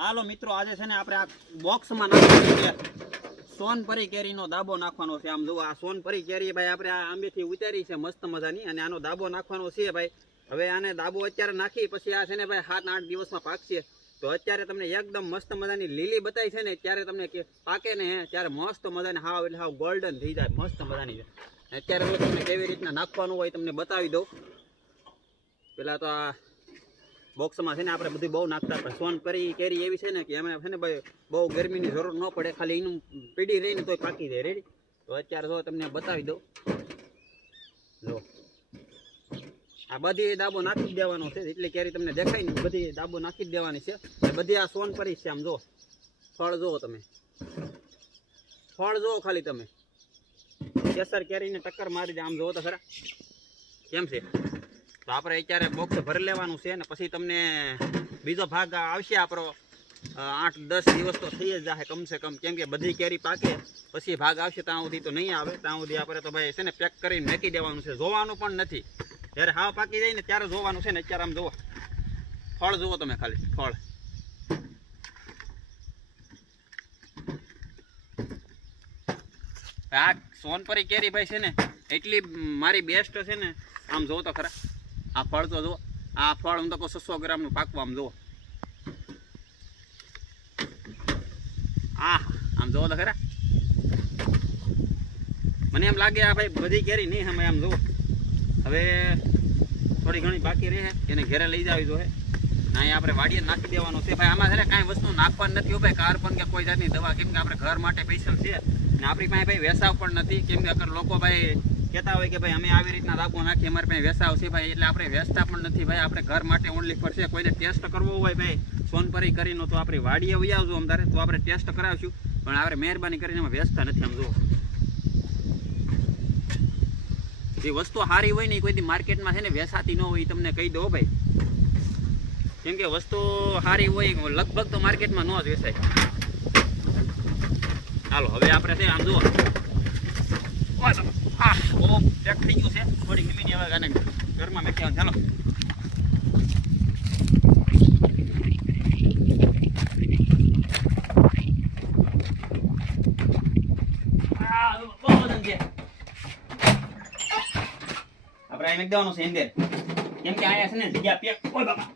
હાલો મિત્રો, આજે છે ને આપણે આ બોક્સમાં નાખવાનું છે સોનપરી કેરીનો દાબો નાખવાનો છે. આમ જુઓ, આ સોનપરી કેરી ભાઈ આપણે આ આંબેથી ઉતારી છે મસ્ત મજાની, અને આનો દાબો નાખવાનો છે ભાઈ. હવે આને દાબો અત્યારે નાખી પછી આ છે ને ભાઈ 7-8 દિવસમાં પાકશે. તો અત્યારે તમને એકદમ મસ્ત મજાની લીલી બતાવી છે ને, ત્યારે તમને પાકે ને ત્યારે મસ્ત મજાની હાવ એટલે હાવ ગોલ્ડન થઈ જાય, મસ્ત મજાની છે. અત્યારે તમને કેવી રીતના નાખવાનું હોય તમને બતાવી દઉં. પેલા તો આ બોક્સમાં છે ને આપણે બધું બહુ નાખતા, પણ સોનપરી કેરી એવી છે ને કે એમાં છે ને ભાઈ બહુ ગરમીની જરૂર ન પડે, ખાલી એનું પીડી રહીને તોય પાકી જાય. રેડી? તો અત્યારે જો તમને બતાવી દઉં. જો આ બધી દાબો નાખી દેવાનો છે, એટલે કેરી તમને દેખાય ને બધી દાબો નાખી જ દેવાની છે. બધી આ સોનપરી છે. આમ જો ફળ જુઓ તમે, ફળ જુઓ ખાલી તમે, કેસર કેરીને ટક્કર મારી દે. આમ જુઓ તો ખરા કેમ છે. તો આપણે અત્યારે બોક્સ ભરી લેવાનું છે ને પછી તમને બીજો ભાગ આવશે આપણો 8-10 દિવસ તો થઈ જ જાય કમસે કમ, કેમ કે બધી કેરી પાકે પછી ભાગ આવશે. ત્યાં સુધી તો નહીં આવે, ત્યાં સુધી આપણે તો ભાઈ છે ને પેક કરીને મેકી દેવાનું છે. જોવાનું પણ નથી, જ્યારે હાવ પાકી જાય ને ત્યારે જોવાનું છે ને. અત્યારે આમ જુઓ ફળ જુઓ તમે ખાલી, ફળ આ સોનપરી કેરી ભાઈ છે ને એટલી મારી બેસ્ટ છે ને. આમ જુઓ તો ખરા, આ ફળ તો જુઓ, આ ફળ હું તો કહું 600 ગ્રામનું પાકવા. આમ જુઓ, આમ જુઓ તો ખરા. મને એમ લાગે આ ભાઈ બધી કેરી નહીં અમે. આમ જુઓ હવે થોડી ઘણી બાકી રહે, એને ઘરે લઈ જાવી જોઈએ. અહીંયા આપણે વાડીએ નાખી દેવાનો છે ભાઈ. આમાં છે ને કાંઈ વસ્તુ નાખવાની નથી ભાઈ, કાર્બન કે કોઈ જાતની દવા, કેમ કે આપણે ઘર માટે સ્પેશિયલ છે ને આપણી પાસે ભાઈ વેસાવ પણ નથી. કેમ કે અગર લોકો ભાઈ કહેતા હોય કે ભાઈ અમે આવી રીતના દાબો નાખીએ, અમારે પાસે વેસાવ છે ભાઈ, એટલે આપણે વેચતા પણ નથી ભાઈ. આપણે ઘર માટે ઓનલી ફોર છે. કોઈને ટેસ્ટ કરવો હોય ભાઈ સોનપરી કરીને તો આપણી વાડીએ વહી આવજો અમારે, તો આપણે ટેસ્ટ કરાવીશું. પણ આપણે મહેરબાની કરીને એમાં વેચતા નથી. આમ જુઓ, જે વસ્તુ સારી હોય ને એ કોઈ માર્કેટમાં છે ને વેચાતી ન હોય, તમને કહી દો ભાઈ. કેમ કે વસ્તુ સારી હોય લગભગ તો માર્કેટમાં ન જ વેચાય. હાલો હવે આપણે છે આમ જુઓ પેક થઈ ગયું છે. થોડી ગમીની હવે આને ઘરમાં મેં કહેવાનું. ચાલો બહુ વજન છે. આપણે અહીં મેં દેવાનું છે અંદર, કેમ કે અહીંયા છે ને જગ્યા પેક. ઓય બાપા